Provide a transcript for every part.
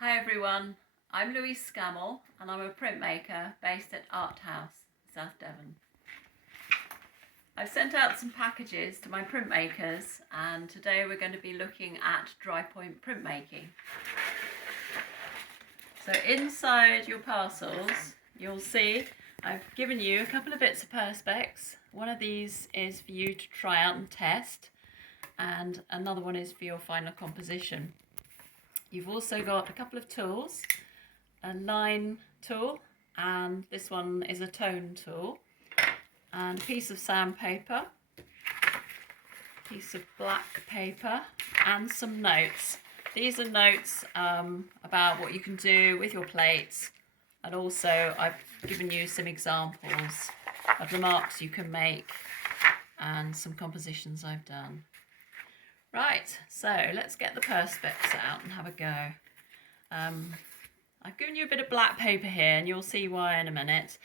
Hi everyone, I'm Louise Scammell and I'm a printmaker based at Art House South Devon. I've sent out some packages to my printmakers and today we're going to be looking at Drypoint printmaking. So inside your parcels you'll see I've given you a couple of bits of perspex. One of these is for you to try out and test and another one is for your final composition. You've also got a couple of tools, a line tool, and this one is a tone tool, and a piece of sandpaper, a piece of black paper, and some notes. These are notes about what you can do with your plates, and also I've given you some examples of the marks you can make and some compositions I've done. Right, so let's get the perspex out and have a go. I've given you a bit of black paper here and you'll see why in a minute.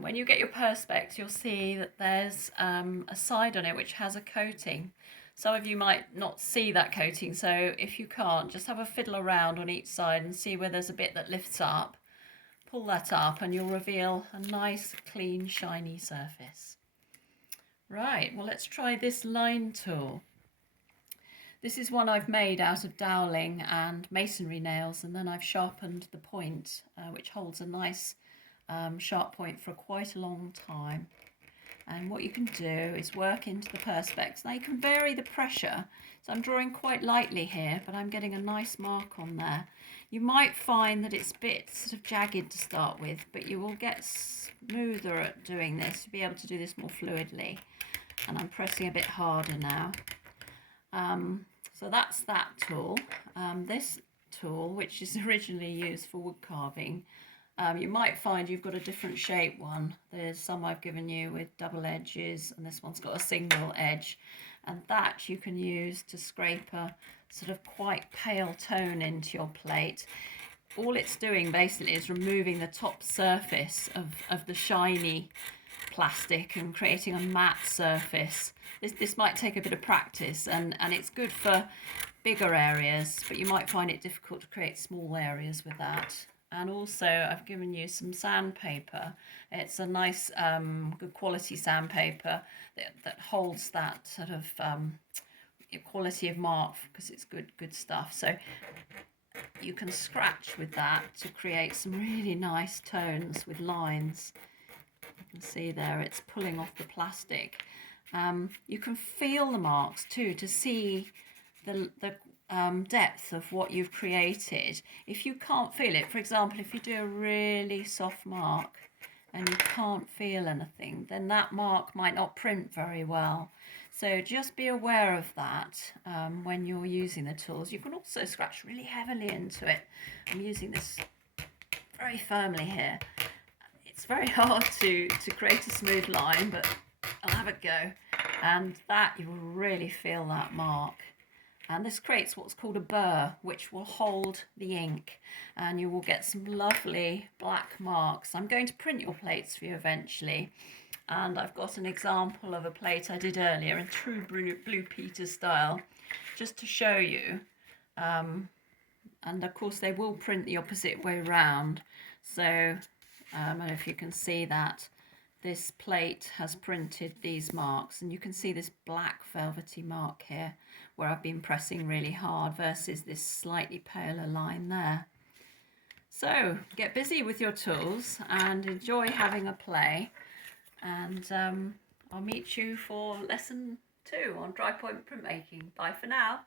When you get your perspex you'll see that there's a side on it which has a coating. Some of you might not see that coating, so if you can't, just have a fiddle around on each side and see where there's a bit that lifts up. Pull that up and you'll reveal a nice, clean, shiny surface. Right, well let's try this line tool. This is one I've made out of doweling and masonry nails, and then I've sharpened the point, which holds a nice sharp point for quite a long time. And what you can do is work into the perspex. Now you can vary the pressure, so I'm drawing quite lightly here, but I'm getting a nice mark on there. You might find that it's a bit sort of jagged to start with, but you will get smoother at doing this. You'll be able to do this more fluidly. And I'm pressing a bit harder now. So that's that tool. This tool, which is originally used for wood carving, you might find you've got a different shape one. There's some I've given you with double edges, and this one's got a single edge, and that you can use to scrape a sort of quite pale tone into your plate. All it's doing basically is removing the top surface of the shiny plastic and creating a matte surface. This might take a bit of practice and it's good for bigger areas, but you might find it difficult to create small areas with that. And also I've given you some sandpaper. It's a nice good quality sandpaper that holds that sort of quality of mark because it's good stuff. So you can scratch with that to create some really nice tones with lines. You can see there it's pulling off the plastic. You can feel the marks too to see the depth of what you've created. If you can't feel it, for example, if you do a really soft mark and you can't feel anything, then that mark might not print very well. So just be aware of that when you're using the tools. You can also scratch really heavily into it. I'm using this very firmly here. It's very hard to create a smooth line, but I'll have a go. And that, you will really feel that mark. And this creates what's called a burr, which will hold the ink, and you will get some lovely black marks. I'm going to print your plates for you eventually, and I've got an example of a plate I did earlier in true Blue Peter style, just to show you. And of course they will print the opposite way round, so I don't know if you can see that. This plate has printed these marks, and you can see this black velvety mark here where I've been pressing really hard versus this slightly paler line there. So get busy with your tools and enjoy having a play, and I'll meet you for lesson 2 on Drypoint printmaking. Bye for now.